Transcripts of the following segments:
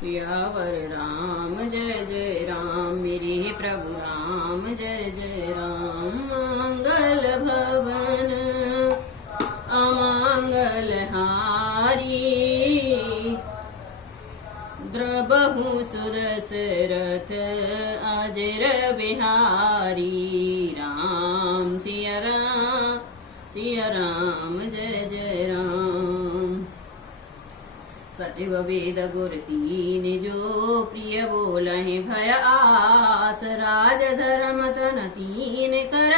सियावर राम जय जय राम, मेरे प्रभु राम जय जय राम। मंगल भवन अमंगल हारी, द्रबहु सुदशरथ अजर बिहारी। राम सिया राम जय जय राम। सचिव वेद गुर तीन जो प्रिय बोलहि भय आस, राज धर्म तन तीन कर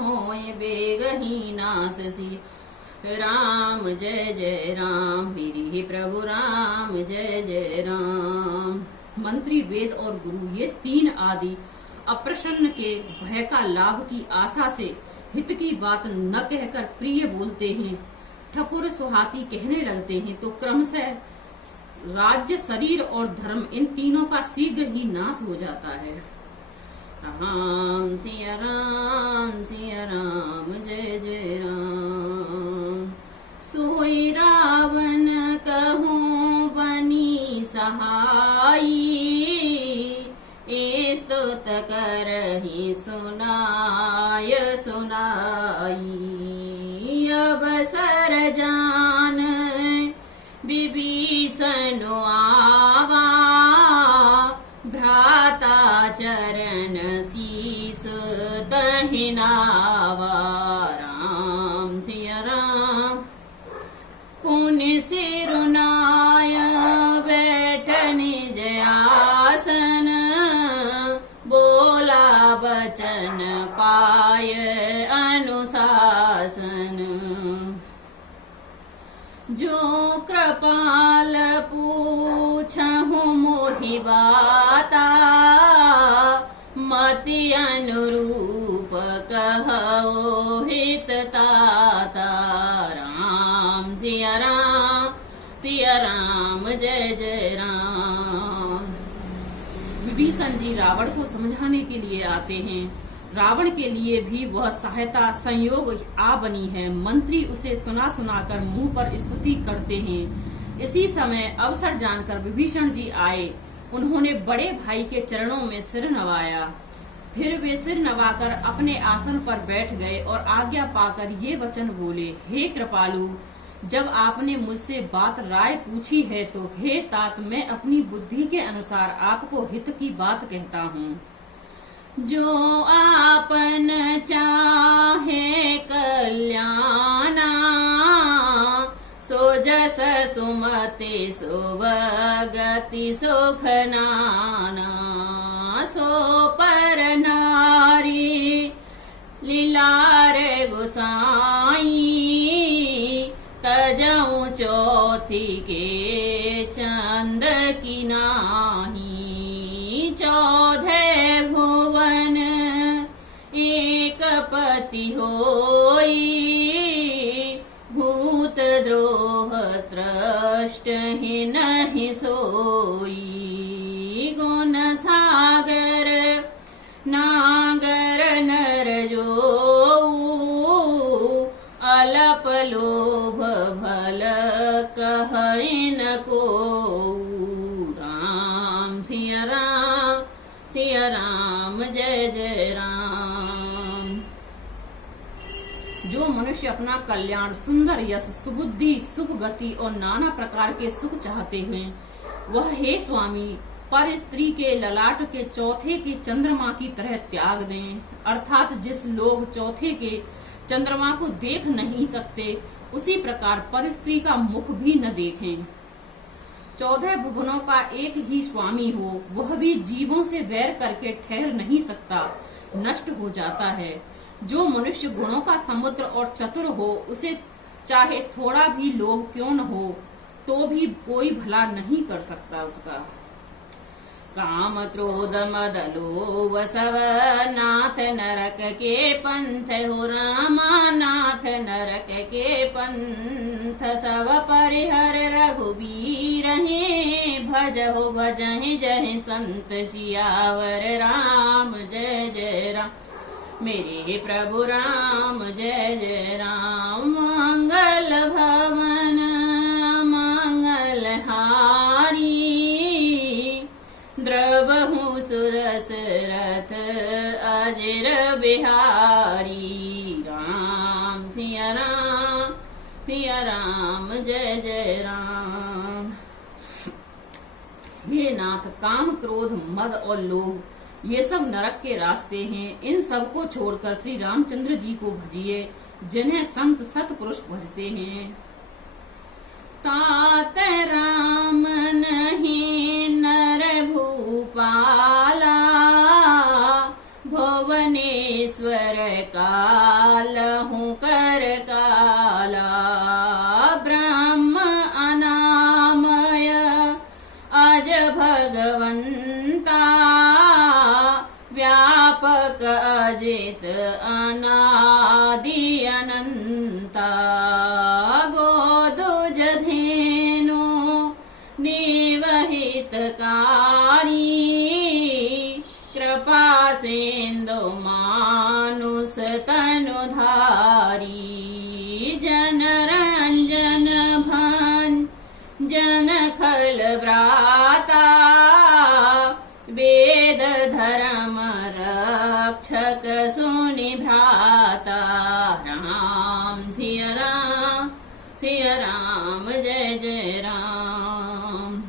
होय बेगहि नास सी। राम जय जय राम, मेरे प्रभु राम जय जय राम। मंत्री वेद और गुरु ये तीन आदि अप्रसन्न के भय का लाभ की आशा से हित की बात न कहकर प्रिय बोलते हैं, ठकुर सुहाती कहने लगते हैं, तो क्रमशः राज्य, शरीर और धर्म इन तीनों का शीघ्र ही नाश हो जाता है। राम सिया राम जय जय राम। सोई रावण कहूँ बनी सहाई, ए स्तुत करहि सुनाय सुनाई। अवसर जान विभीषण आवा, भ्राता चरण शीस तहि नावा। राम सिया राम, पुण्य सिरुनाय बैठन जयासन, बोला बचन पाय अनुशासन। जो कृपाल पूछहु मोहि बाता, मति अनुरूप कहओ हित ताता। राम सिया राम जय जय राम। विभीषण जी रावण को समझाने के लिए आते हैं। रावण के लिए भी वह सहायता संयोग आ बनी है। मंत्री उसे सुना सुनाकर मुंह पर स्तुति करते हैं। इसी समय अवसर जानकर विभीषण जी आए। उन्होंने बड़े भाई के चरणों में सिर नवाया। फिर वे सिर नवाकर अपने आसन पर बैठ गए और आज्ञा पाकर ये वचन बोले, हे कृपालु, जब आपने मुझसे बात राय पूछी है तो हे तात, मैं अपनी बुद्धि के अनुसार आपको हित की बात कहता हूँ। जो आपन चाहे कल्याणा, सो जस सुमति सुभगति सुख नाना। सो पर नारी लीलार गोसाई, तजऊ चौथी के चंद की नाही। चौधे भुवन एक पति होई, भूत द्रोह त्रष्ट ही नहीं सोई। गुण सागर नागर नर जो, अलप लोभ भल कहै न को। राम सिया राम जय जय राम। जो मनुष्य अपना कल्याण, सुंदर यश, सुबुद्धि, शुभ गति और नाना प्रकार के सुख चाहते हैं, वह हे स्वामी पर स्त्री के ललाट के चौथे के चंद्रमा की तरह त्याग दें। अर्थात जिस लोग चौथे के चंद्रमा को देख नहीं सकते, उसी प्रकार पर स्त्री का मुख भी न देखें। 14 भुवनों का एक ही स्वामी हो, वह भी जीवों से वैर करके ठहर नहीं सकता, नष्ट हो जाता है। जो मनुष्य गुणों का समुद्र और चतुर हो, उसे चाहे थोड़ा भी लोभ क्यों न हो, तो भी कोई भला नहीं कर सकता उसका। काम क्रोध मद लोभ सब नाथ नरक के पंथ हो। रामा नाथ नरक के पंथ सब परिहर रघुबीर हे। भज हो भजहि जहि संत सियावर। राम जय जय राम, मेरे प्रभु राम जय जय राम। मंगल भवन मंगल हारी, जय जय राम। हे नाथ, काम क्रोध मद और लोभ ये सब नरक के रास्ते हैं। इन सब को छोड़कर श्री रामचंद्र जी को भजिए, जिन्हें संत सतपुरुष भजते हैं। तात राम नहीं नर भूपाला, भुवनेश्वर कालहु कर काला। ब्रह्म अनामय अज भगवंता, व्यापक अजित अनादि अनंता। गोदुज धेनु देवहितकारी, कृपा सिंधु मानुष तनुधारी। जनरंजन भंजन खल व्राता, वेद धर्म रक्षक सुनि भ्राता। राम सिया राम, सिया राम, जय जय राम।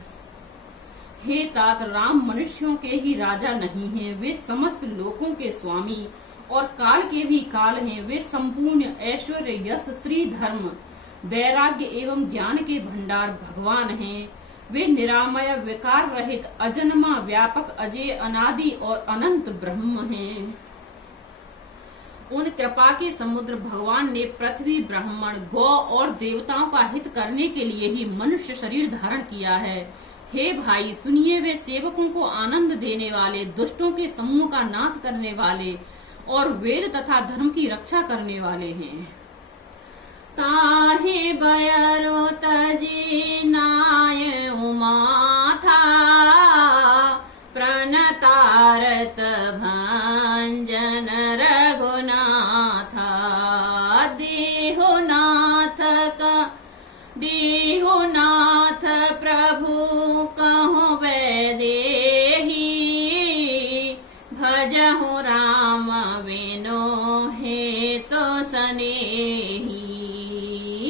हे तात, राम मनुष्यों के ही राजा नहीं हैं, वे समस्त लोकों के स्वामी और काल के भी काल हैं। वे संपूर्ण ऐश्वर्य यश श्री धर्म वैराग्य एवं ज्ञान के भंडार भगवान हैं। वे निरामय विकार रहित अजन्मा व्यापक अजय अनादि और अनंत ब्रह्म हैं। उन कृपा के समुद्र भगवान ने पृथ्वी, ब्राह्मण, गौ और देवताओं का हित करने के लिए ही मनुष्य शरीर धारण किया है। हे भाई सुनिए, वे सेवकों को आनंद देने वाले, दुष्टों के समूह का नाश करने वाले और वेद तथा धर्म की रक्षा करने वाले हैं। ताहे बयरो तजी नाय उमाथा, प्रणतारत भंजन रघुनाथा। देहुनाथ प्रभु कहो वैदेही, भजहु राम बिनो हेतु सनेही।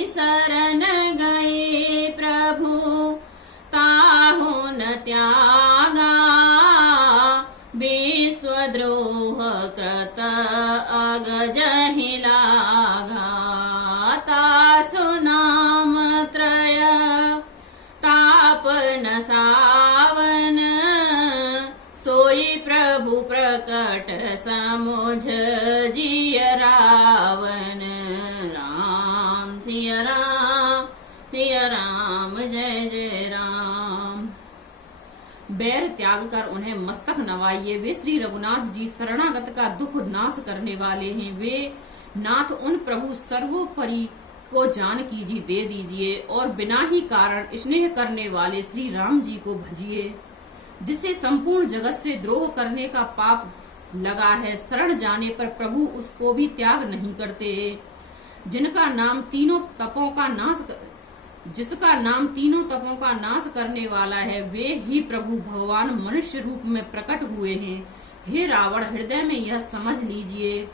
शरण गए प्रभु ताहु न त्यागा, विश्वद्रोह कृत अगजहि लागा। तासु नाम त्रय तापन सावन, सोई प्रभु प्रकट समुझ जिय रावण। राम सिया राम, सिया राम, जय जय राम। बैर त्याग कर उन्हें मस्तक नवाइए, वे श्री रघुनाथ जी शरणागत का दुख नाश करने वाले हैं। वे नाथ उन प्रभु सर्वोपरि को जानकी जी दे दीजिए और बिना ही कारण स्नेह करने वाले श्री राम जी को भजिए, जिसे संपूर्ण जगत से द्रोह करने का पाप लगा है। शरण जाने पर प्रभु उसको भी त्याग नहीं करते। जिसका नाम तीनों तपों का नाश करने वाला है, वे ही प्रभु भगवान मनुष्य रूप में प्रकट हुए हैं। हे रावण, हृदय में यह समझ लीजिए,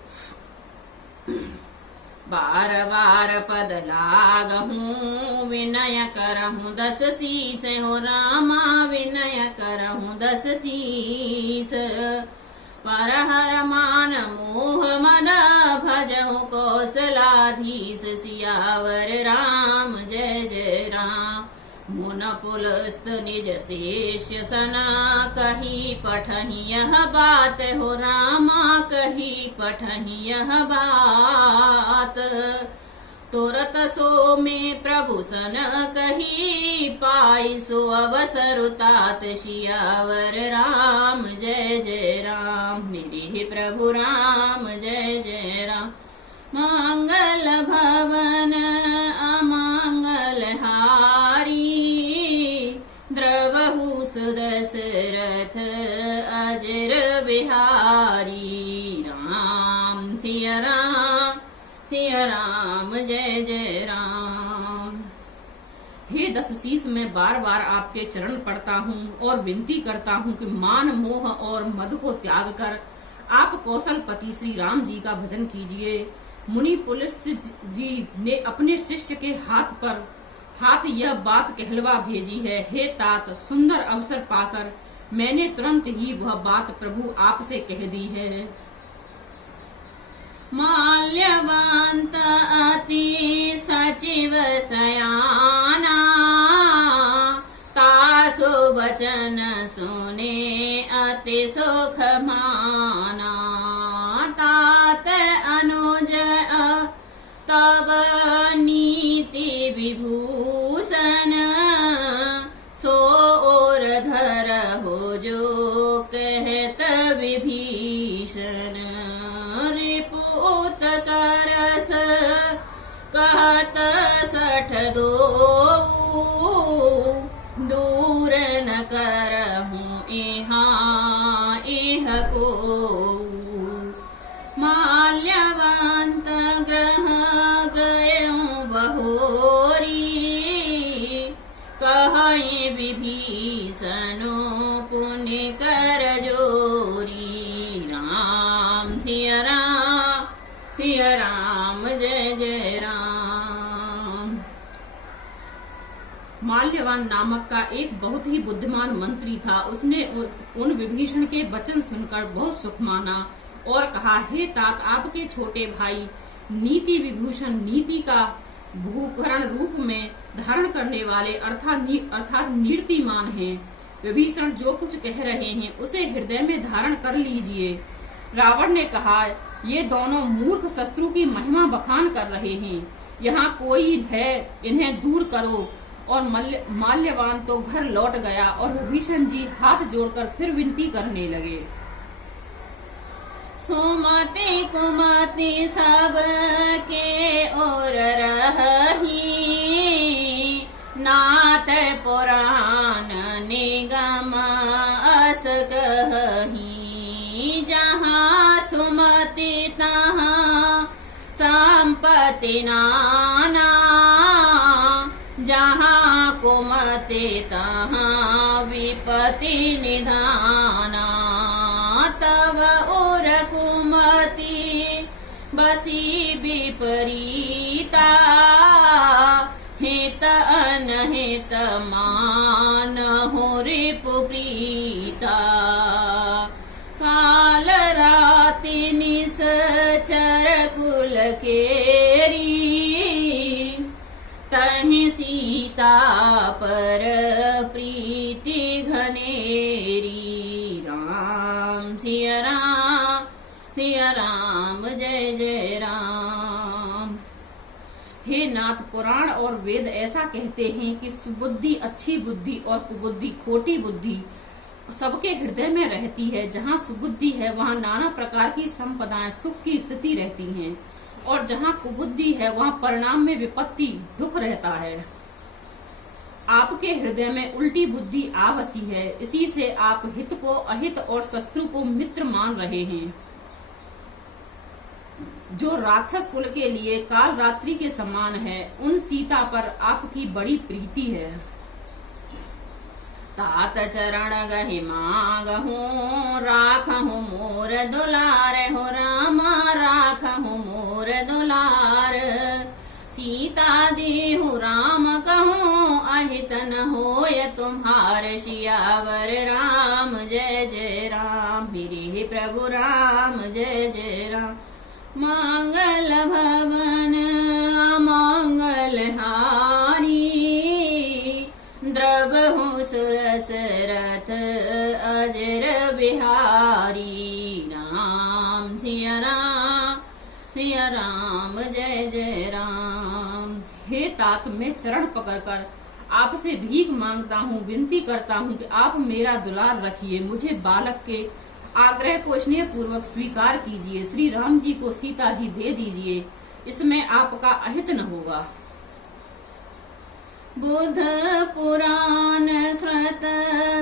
बार बार पद लागहूँ, विनय करहूँ 10 शीस हो रामा, विनय करहूँ 10 शीस। पर हर मान मोह मद भजहु कौशलाधीश, सियावर राम जय जय राम। मुन पुलस्त निज शेष सना, कही पठही यह बात हो रामा, कही पठही यह बात। तुरत सो में प्रभु सन कही, पाई सो अवसर तात, सियावर राम जय जय राम। मेरे प्रभु राम जय जय राम। मंगल भवन अमंगल हारी, द्रवहु सुदशरथ अजर बिहारी। राम सिया राम, सिया राम जय जय राम। हे 10 शीस, मैं बार बार आपके चरण पड़ता हूँ और विनती करता हूँ कि मान मोह और मद को त्याग कर आप कौशलपति श्री राम जी का भजन कीजिए। मुनि पुलस्त जी ने अपने शिष्य के हाथ यह बात कहलवा भेजी है। हे तात, सुंदर अवसर पाकर मैंने तुरंत ही वह बात प्रभु आपसे कह दी है। माल्यवंत अति सचिव सयाना, तासु वचन सुने अति सुख माना। तात अनुज तब नीति विभूषण, सो और धर हो जो कहत विभीषण। रिपुत करस कहत सठ दो, दूर न करहूँ इहाँ इह को। माल्यवंत ग्रह गयऊँ बहोरी, कहीं विभीषणो पुण्य कर जोरी। राम सिया राम जय जय राम। माल्यवान नामक का एक बहुत ही बुद्धिमान मंत्री था। उसने उन विभीषण के वचन सुनकर बहुत सुख माना और कहा, हे तात, आपके छोटे भाई नीति विभूषण, नीति का भूकरण रूप में धारण करने वाले अर्थात नीतिमान हैं। विभीषण जो कुछ कह रहे हैं उसे हृदय में धारण कर लीजिए। रावण ने कहा, ये दोनों मूर्ख शत्रु की महिमा बखान कर रहे हैं। यहाँ कोई है, इन्हें दूर करो। और माल्यवान तो घर लौट गया और विभीषण जी हाथ जोड़कर फिर विनती करने लगे। सुमति कुमति सब के ओर रही, नाथ पुराण निगम अस कही। जहाँ सुमति तहाँ संपत्ति नाना, जहाँ कुमति तहाँ विपत्ति निधाना। तब और कुमति बसी विपरीता, हित अनहित मान हो रिपु प्रीता। काल राति निश्चर कुल केरी, तहि सीता पर प्रीति घनेरी। राम सिया राम जय जय राम। हे नाथ, पुराण और वेद ऐसा कहते हैं कि सुबुद्धि अच्छी बुद्धि और कुबुद्धि खोटी बुद्धि सबके हृदय में रहती है। जहाँ सुबुद्धि है वहाँ नाना प्रकार की संपदाएं, सुख की स्थिति रहती हैं, और जहाँ कुबुद्धि है वहाँ परिणाम में विपत्ति, दुख रहता है। आपके हृदय में उल्टी बुद्धि आ बसी है, इसी से आप हित को अहित और शत्रु को मित्र मान रहे हैं। जो राक्षस कुल के लिए काल रात्रि के समान है, उन सीता पर आपकी बड़ी प्रीति है। तात चरण गहि मांगहूँ, राखहूँ मोर दुलार हो रामा, राखहूँ मोर दुलार। सीता देहु राम कहूँ, अहित न होय तुम्हार। सियावर राम जय जय राम, मेरे प्रभु राम जय जय राम। मंगल भवन अमंगल हारी, द्रवहु सुरसरथ अजर बिहारी। राम सिया राम जय जय राम। हे तात, मैं चरण पकड़कर आपसे भीख मांगता हूँ, विनती करता हूँ कि आप मेरा दुलार रखिए। मुझे बालक के आग्रह को स्नेह पूर्वक स्वीकार कीजिए। श्री राम जी को सीता जी दे दीजिए, इसमें आपका अहित न होगा। बुध पुराण श्रुत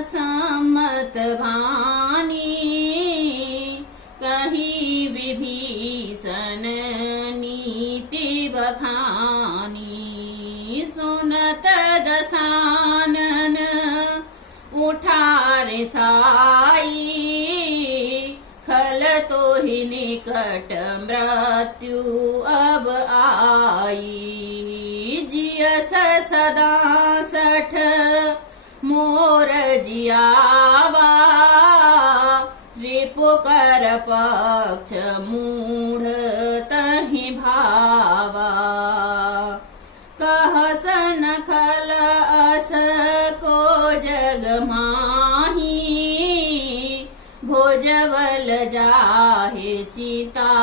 सम्मत भानी, कही विभीषण नीति बखानी। सुनत दशानन उठार साई, खल तो ही निकट मृत्यु अब आई। जियस सदा पक्ष मूढ़ तहि भावा, कह सन खल अस को जग माही, भोजवल जाहे चिता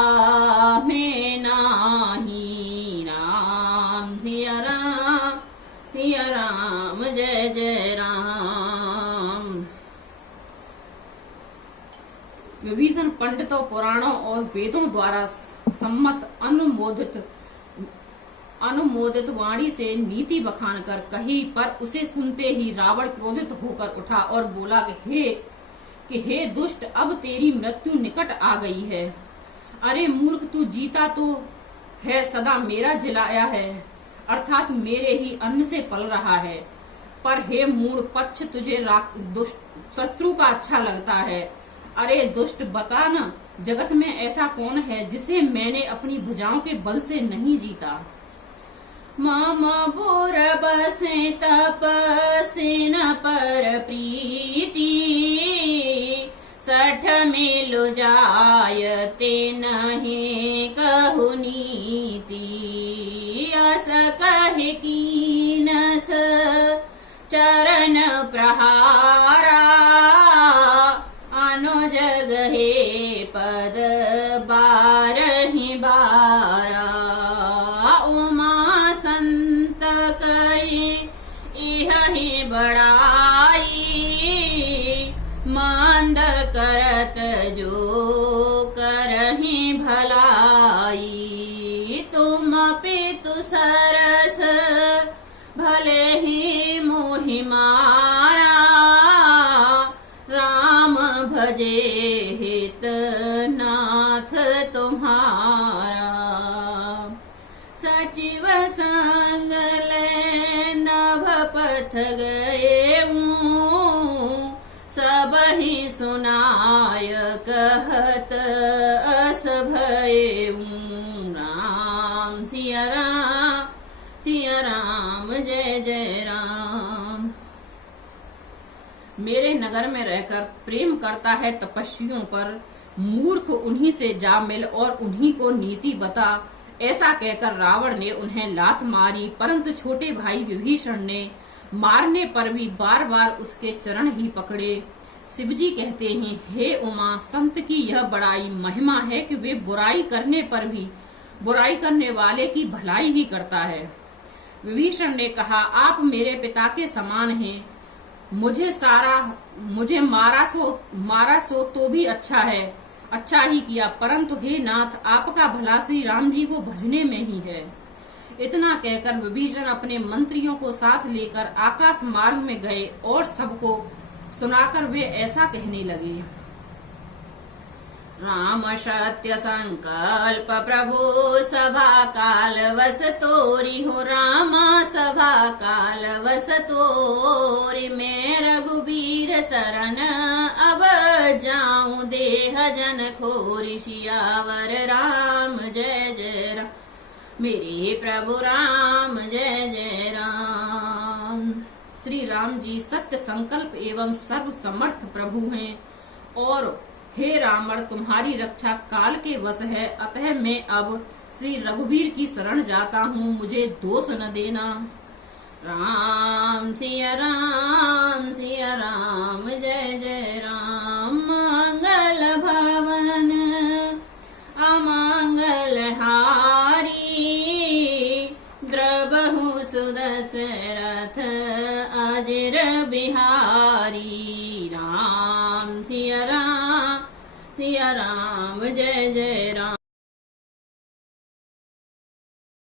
में नाही। राम सिया राम, सिया राम, जय जय राम। विभीषण पंडितों, पुराणों और वेदों द्वारा सम्मत अनुमोदित वाणी से नीति बखान कर कही, पर उसे सुनते ही रावण क्रोधित होकर उठा और बोला कि हे दुष्ट, अब तेरी मृत्यु निकट आ गई है। अरे मूर्ख, तू जीता तो है, सदा मेरा जिलाया है, अर्थात मेरे ही अन्न से पल रहा है। पर हे मूढ़ पक्ष, तुझे शत्रु का अच्छा लगता है। अरे दुष्ट, बता न, जगत में ऐसा कौन है जिसे मैंने अपनी भुजाओं के बल से नहीं जीता। मम बुर बसे तपसिन पर प्रीति, सठ मिलु जायते नहीं कहु नीति। अस कहि कीनस चरण प्रहारा, अनुज गहे पद बारहि बारा। उमा संत कहि इहि बड़ाई, मंद करत जो करहि भलाई। तुम पितु सरस भले ही मोहि मारा, राम भजे हित नाथ तुम्हारा। सचिव संग ले नभ पथ गए, सब ही सुनाय कहत अस भयऊ। राम सिया राम, सिया राम, जय जय राम। मेरे नगर में रहकर प्रेम करता है तपस्वियों पर, मूर्ख उन्हीं से जा मिल और उन्हीं को नीति बता। ऐसा कहकर रावण ने उन्हें लात मारी, परंतु छोटे भाई विभीषण ने मारने पर भी बार बार उसके चरण ही पकड़े। शिवजी कहते हैं, हे उमा, संत की यह बड़ाई महिमा है कि वे बुराई करने पर भी बुराई करने वाले की भलाई ही करता है। विभीषण ने कहा, आप मेरे पिता के समान हैं, मुझे मारा सो तो भी अच्छा है, अच्छा ही किया, परंतु हे नाथ, आपका भला श्री राम जी को भजने में ही है। इतना कहकर विभीषण अपने मंत्रियों को साथ लेकर आकाश मार्ग में गए और सबको सुनाकर वे ऐसा कहने लगे। राम सत्य संकल्प प्रभु सभा काल वस तोरी हो, राम सभा काल वस तोरी। मैं रघुबीर शरण अब जाऊं, देह जन खोरी। सियावर राम, जय जय राम, मेरे प्रभु राम, जय जय राम। श्री राम जी सत्य संकल्प एवं सर्व समर्थ प्रभु हैं, और हे रावण, तुम्हारी रक्षा काल के वश है, अतः मैं अब श्री रघुवीर की शरण जाता हूँ, मुझे दोष न देना। राम सिया राम, सिया राम, जय जय राम। मंगल भवन अमंगल हारी, द्रबहु सुदशरथ अजिर बिहारी। राम सिया राम, सिया राम, जय जय राम।